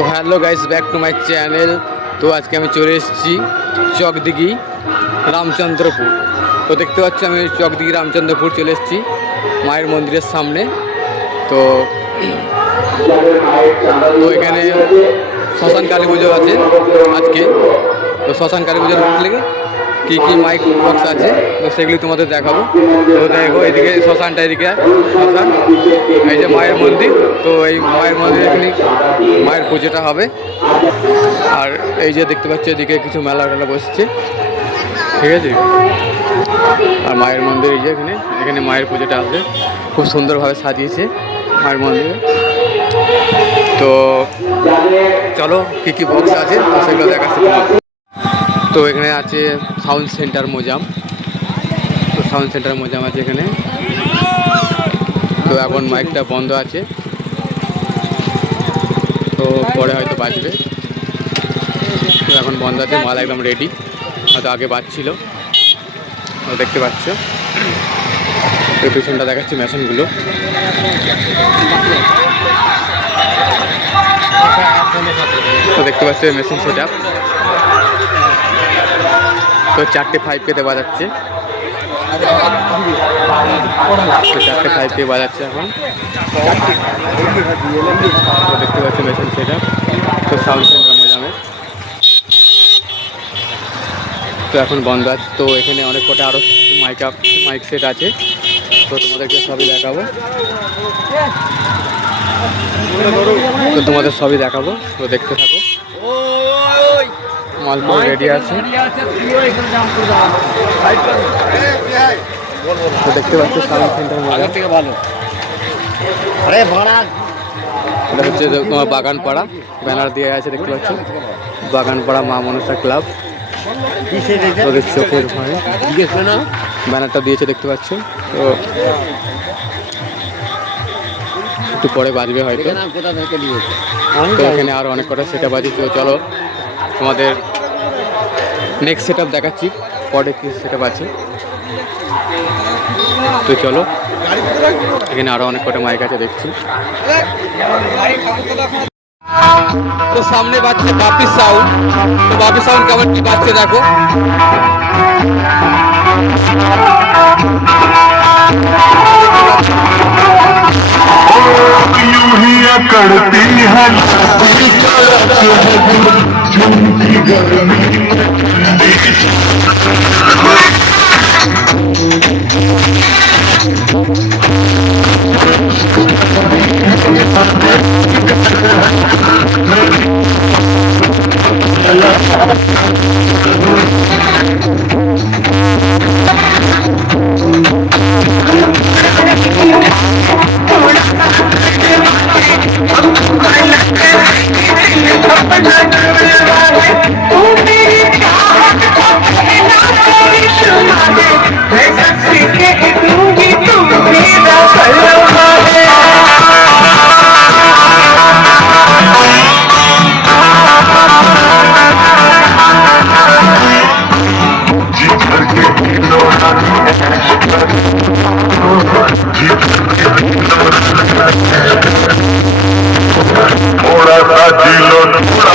তো hello guys, back to my channel. তো আজকে আমি চলে এসেছি চকদিঘি রামচন্দ্রপুর। তো দেখতে পাচ্ছি আমি চকদিঘি রামচন্দ্রপুর চলে এসেছি মায়ের মন্দিরের সামনে। তো এখানে শ্মশান কালী পুজো আছে আজকে। তো শ্মশান কালী পুজোর লেগে কী কী মাইক বক্স আছে তো সেগুলি তোমাদের দেখাবো। তো দেখো এদিকে শ্মশানটা, এদিকে শ্মশান, এই যে মায়ের মন্দির। তো এই মায়ের মন্দিরে এখানে মায়ের পুজোটা হবে। আর এই যে দেখতে পাচ্ছি এদিকে কিছু মেলা টেলা বসছে, ঠিক আছে। আর মায়ের মন্দির এই যে এখানে মায়ের পুজোটা হবে, খুব সুন্দরভাবে সাজিয়েছে মায়ের মন্দিরে। তো চলো কী কী বক্স আছে তো সেগুলো দেখাচ্ছি তোমাকে। তো এখানে আছে সাউন্ড সেন্টার মোজাম। তো সাউন্ড সেন্টার মোজাম আছে এখানে। তো এখন মাইকটা বন্ধ আছে, তো পরে হয়তো বাজবে। তো এখন বন্ধ আছে, মাল একদম রেডি, হয়তো আগে বাজছিল। তো দেখতে পাচ্ছ এই পিছনটা দেখাচ্ছি মেশিনগুলো। তো দেখতে পাচ্ছ মেশিন সেট আপ। তো 4টে 5K বাজাচ্ছে, তো 4টে 5K বাজাচ্ছে এখন। তো দেখতে পাচ্ছ মেশিন সেট আপ। তো সাউন্ড সেন্টার মোজামে তো এখন বন্ধ আছে। তো এখানে অনেক কটা আরও মাইক সেট আছে, তো তোমাদেরকে সবই দেখাবো। তো দেখতে থাকো। মালপুর রেডি আছে। তো দেখতে পাচ্ছ সাউন্ড সেন্টার মোজাম থেকে ভালো। এটা হচ্ছে তোমার বাগানপাড়া, ব্যানার দিয়ে আছে দেখতে পাচ্ছ, বাগানপাড়া মা মনসা ক্লাব। ওদের চোখের ভয়ে ব্যানারটা দিয়েছে দেখতে পাচ্ছ। তো একটু পরে বাজবে হয়তো। তো এখানে আরও অনেক কটা সেট আপ আছে। তো চলো তোমাদের নেক্সট সেট আপ দেখাচ্ছি, পরে কি সেট আপ আছে। তো চলো এখানে আরও অনেক কটা মাইক আছে দেখছি। তো সামনে বাজছে বাপি সাউন্ড। তো বাপি সাউন্ড কেমন কি বাজছে দেখো। करती है थोड़ा सा झीलो थोड़ा थोड़ा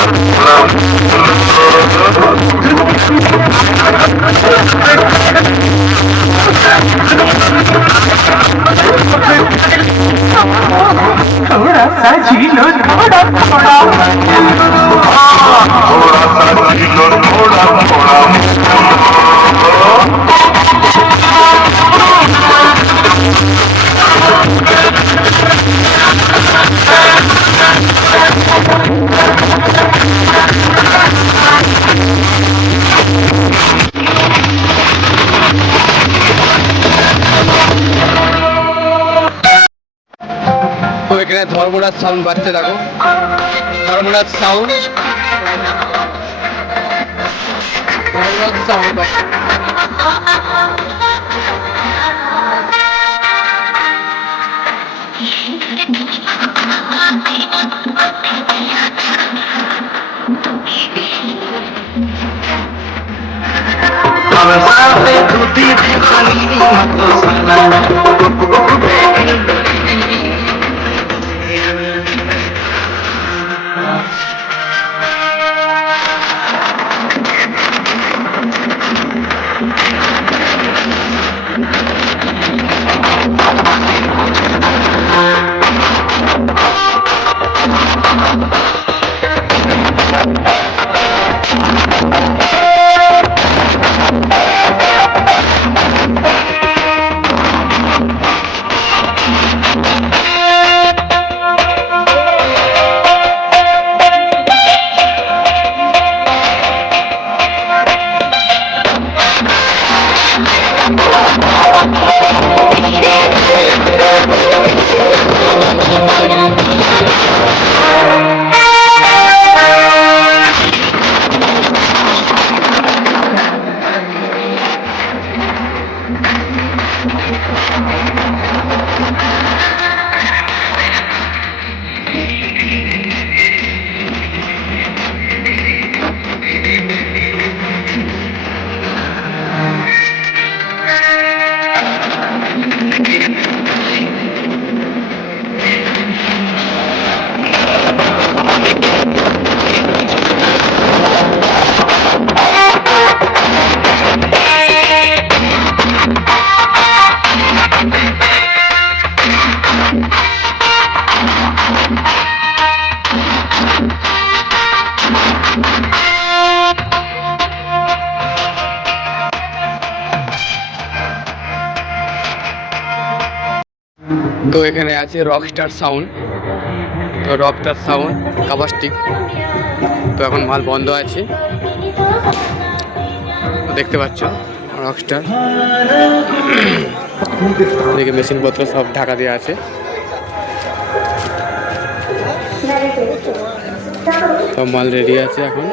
झीलो थोड़ा थोड़ा তো এখানে ধর্মরাজ সাউন্ড বাজছে দেখো, ধর্মরাজ সাউন্ড। তো এখানে আছে রকস্টার সাউন্ড, তো রকস্টার সাউন্ড কাপাস্টিক, তো এখন মাল বন্ধ আছে, তো দেখতে পাচ্ছ রকস্টার দেখে মেশিনপত্র সব ঢাকা দেওয়া আছে। সব মাল রেডি আছে এখন,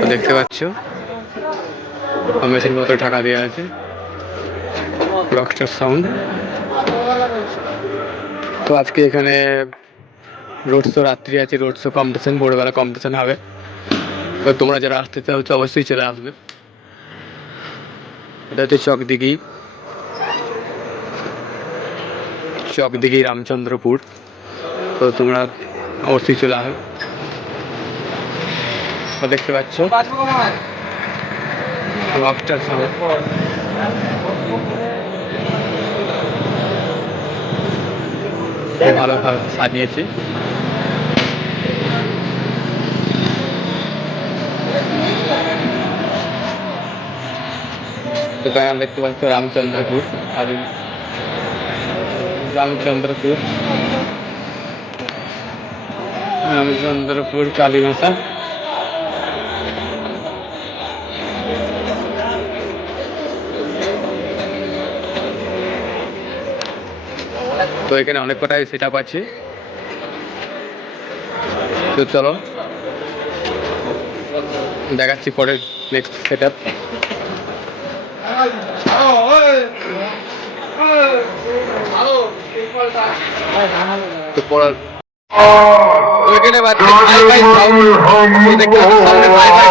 তো দেখতে পাচ্ছ মেশিনপত্র ঢাকা দেওয়া আছে রকস্টার সাউন্ড। তো আজকে এখানে রোড শো রাত্রি আছে, রোড শো কম্পিটিশন, ভোরবেলা কম্পিটিশন হবে, তো তোমরা যারা আসতে চাও অবশ্যই চলে আসবে। এটা হচ্ছে চকদিঘি রামচন্দ্রপুর, তো তোমরা অবশ্যই চলে আসবে। তো দেখতে পাচ্ছ রকস্টার সাউন্ড, ভালোভাবে সাজিয়েছে। তো তাই আমরা দেখতে পাচ্ছি রামচন্দ্রপুর কালীমাতা। তো এখানে অনেক কটাই সেট আপ আছে, তো চলো দেখাচ্ছি পরের নেক্সট সেট আপ। তো পরের তো এখানে বাজছে হাই-ফাই সাউন্ড, তো দেখতে পাচ্ছ সাউন্ডে হাই-ফাই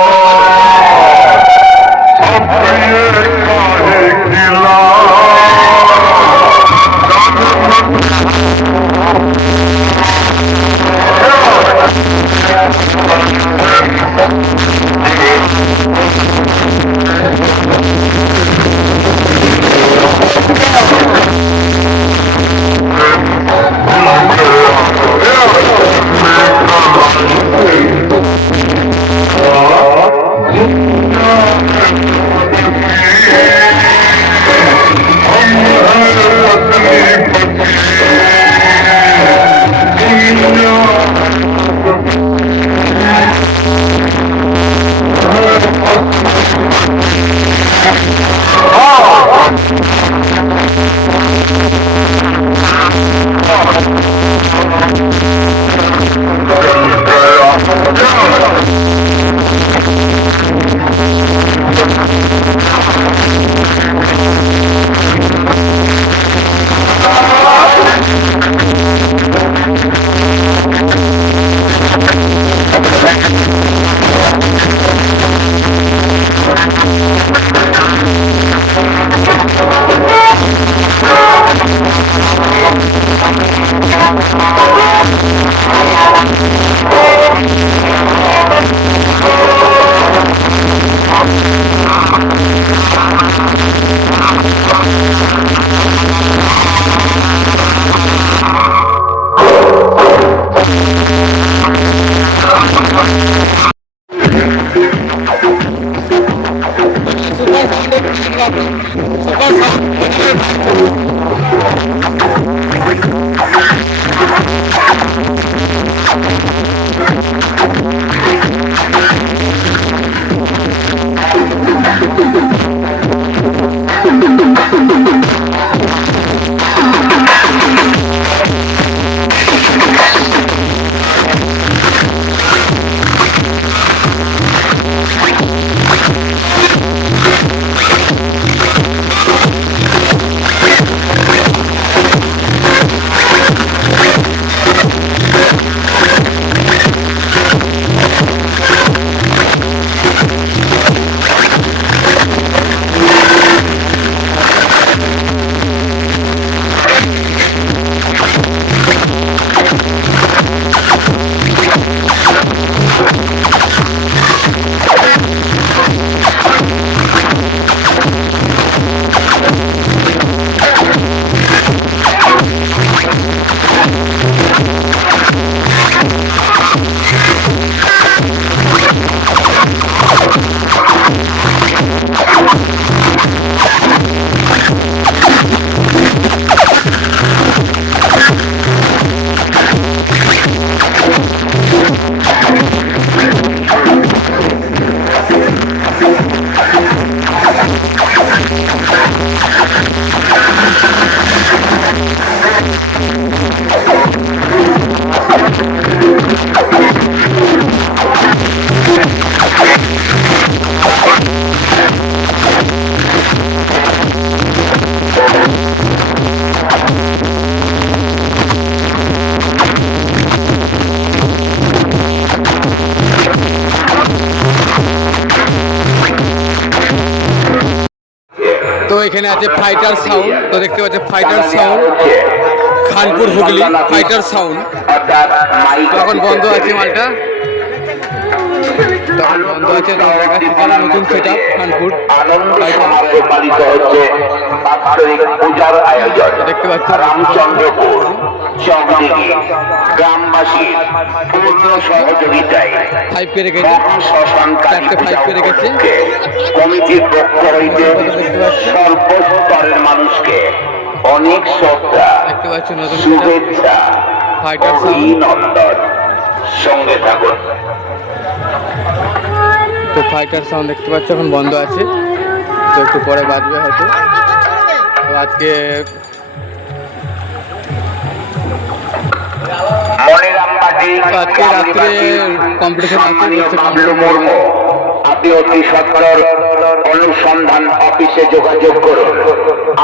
এখানে আছে ফাইটার সাউন্ড। তো দেখতে পাচ্ছি fighter sound Khanpur Hooghly fighter sound. তো এখন বন্ধ আছে মালটা, তখন বন্ধ আছে। নতুন সেট আপ খানপুর পালিত হচ্ছে বাৎসরিক পূজার আয়োজন। দেখতে পাচ্ছি রামচন্দ্রপুর চকদিঘি গ্রামবাসীর পূর্ণ সহযোগিতায় 5 কে রেখেছে, শ্মশান কালী 5 কে রেখেছে। কমিটির পক্ষ হইতে সর্বস্তরের মানুষকে অনেক শ্রদ্ধা, দেখতে পাচ্ছি নতুন সেট আপ শুভেচ্ছা, ফাইটার সাউন্ড। অভিনন্দন। সঙ্গে থাকুন। তো ফাইটার সাউন্ড দেখতে পাচ্ছ এখন বন্ধ আছে, তো একটু পরে বাজবে হয়তো। তো আজকে আজকে রাত্রে কম্পিটিশন আছে। আপনি অতি সত্তর অনুসন্ধান অফিসে যোগাযোগ করুন।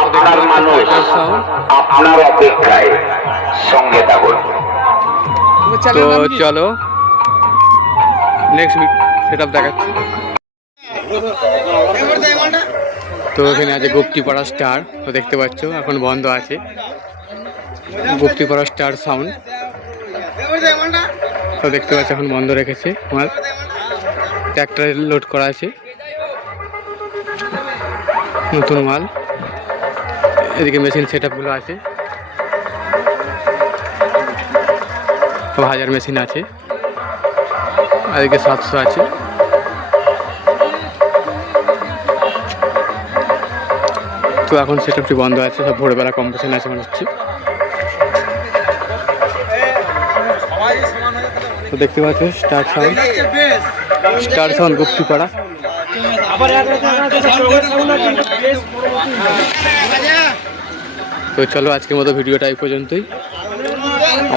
আপনার মানুষ আপনার অপেক্ষায়। সঙ্গে থাকুন। তো চলো নেক্সট সেট আপ দেখাচ্ছি। তো এখানে আছে গুপ্তিপাড়া স্টার। তো দেখতে পাচ্ছ এখন বন্ধ আছে গুপ্তিপাড়া স্টার সাউন্ড। তো দেখতে পাচ্ছ এখন বন্ধ রেখেছে। আমার ট্র্যাক্টরে লোড করা আছে নতুন মাল। এদিকে মেশিন সেট আপগুলো আছে, তো 1000 মেশিন আছে, আর এদিকে 700 আছে। তো এখন সেট আপটি বন্ধ আছে, সব ভোরবেলা কম্পিটিশন আছে মনে হচ্ছে। তো দেখতে পাচ্ছ স্টার সাউন্ড গুপ্তিপাড়া। তো চলো আজকের মতো ভিডিওটা এই পর্যন্তই,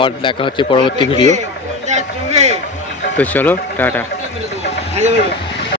আর দেখা হচ্ছে পরবর্তী ভিডিও। তো চলো টাটা।